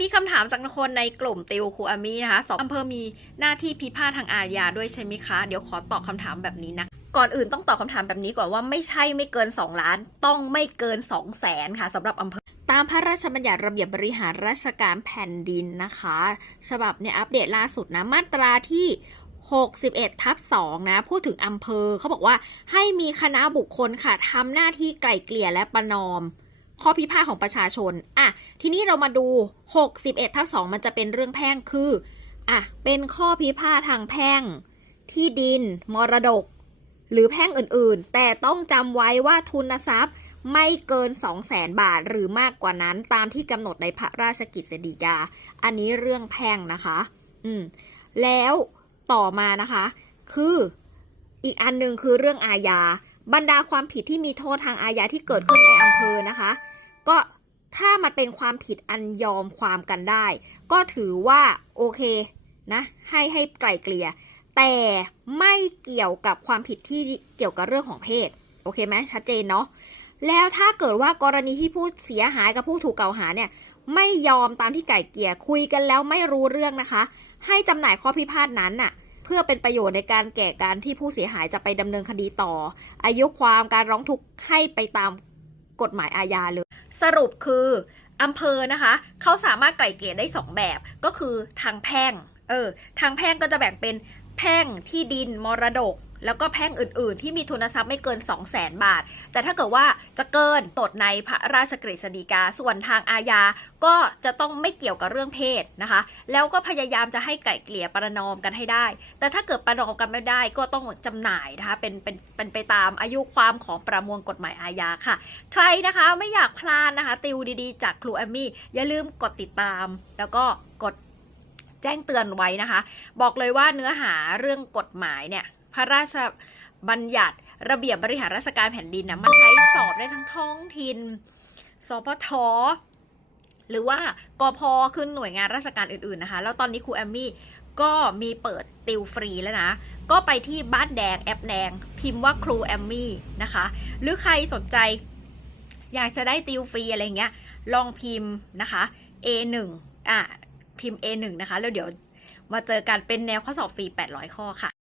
มีคำถามจากคนในกลุ่มติวคูอามีนะคะสองอำเภอมีหน้าที่พิพาททางอาญาด้วยใช่ไหมคะ เดี๋ยวขอตอบคำถามแบบนี้นะ ก่อนอื่นต้องตอบคำถามแบบนี้ก่อนว่าไม่ใช่ไม่เกิน 2 ล้าน ต้องไม่เกิน 2 0 0แสนค่ะสำหรับอำเภอ ตามพระราชบัญญัติระเบียบบริหารราชการแผ่นดินนะคะ ฉบับเนี่ยอัปเดตล่าสุดนะมาตราที่61ทับ2นะ พูดถึงอำเภอเขาบอกว่าให้มีคณะบุคคลค่ะทำหน้าที่ไกล่เกลี่ยและประนอม ข้อพิพาทของประชาชน อะ ทีนี้เรามาดู 61ทับ2มันจะเป็นเรื่องแพ่งคือ อะ เป็นข้อพิพาททางแพ่ง ที่ดิน มรดก หรือแพ่งอื่นๆ แต่ต้องจำไว้ว่าทุนทรัพย์ไม่เกิน 2 0 0แสนบาทหรือมากกว่านั้นตามที่กำหนดในพระราชกิจสีกา อันนี้เรื่องแพ่งนะคะ อืม แล้วต่อมานะคะ คืออีกอันหนึ่งคือเรื่องอาญา บรรดาความผิดที่มีโทษทางอาญาที่เกิดขึ้นในอำเภอนะคะ ก็ถ้ามันเป็นความผิดอันยอมความกันได้ ก็ถือว่าโอเคนะให้ให้ไกล่เกลี่ยแต่ไม่เกี่ยวกับความผิดที่เกี่ยวกับเรื่องของเพศโอเคไหมชัดเจนเนาะแล้วถ้าเกิดว่ากรณีที่ผู้เสียหายกับผู้ถูกกล่าวหาเนี่ยไม่ยอมตามที่ไก่เกลี่ยคุยกันแล้วไม่รู้เรื่องนะคะ ให้จำหน่ายข้อพิพาทนั้นน่ะ พื่อเป็นประโยชน์ในการแก่การที่ผู้เสียหายจะไปดำเนินคดีต่อ อายุความการร้องทุกข์ให้ไปตามกฎหมายอาญาเลย สรุปคืออำเภอนะคะ เขาสามารถไกล่เกลี่ยได้ 2 แบบก็คือทางแพ่งเออทางแพ่งก็จะแบ่งเป็นแพ่งที่ดินมรดก แล้วก็แพ่งอื่นๆ ที่มีทุนทรัพย์ไม่เกิน 2 0 0แสนบาท แต่ถ้าเกิดว่าจะเกินตดในพระราชกฤษฎีกา ส่วนทางอาญาก็จะต้องไม่เกี่ยวกับเรื่องเพศนะคะ แล้วก็พยายามจะให้ไก่เกลี่ยประนอมกันให้ได้ แต่ถ้าเกิดประนอมกันไม่ได้ก็ต้องจำหน่ายนะคะ เป็นเป็นเป็นไปตามอายุความของประมวลกฎหมายอาญาค่ะ ใครนะคะไม่อยากพลาดนะคะ ติวดีๆ จากครูแอมมี่อย่าลืมกดติดตาม แล้วก็กดแจ้งเตือนไว้นะคะ บอกเลยว่าเนื้อหาเรื่องกฎหมายเนี่ย พระราชบัญญัติระเบียบบริหารราชการแผ่นดินนะมันใช้สอบได้ทั้งท้องถิ่นสพทหรือว่ากพขึ้นหน่วยงานราชการอื่นๆนะคะ แล้วตอนนี้ครูแอมมี่ก็มีเปิดติวฟรีแล้วนะ ก็ไปที่บ้านแดงแอปแดง พิมพ์ว่าครูแอมมี่นะคะ หรือใครสนใจ อยากจะได้ติวฟรีอะไรเงี้ย ลองพิมพ์นะคะ A1 อะพิมพ์ A1 นะคะ แล้วเดี๋ยวมาเจอกันเป็นแนวข้อสอบฟรี 800 ข้อค่ะ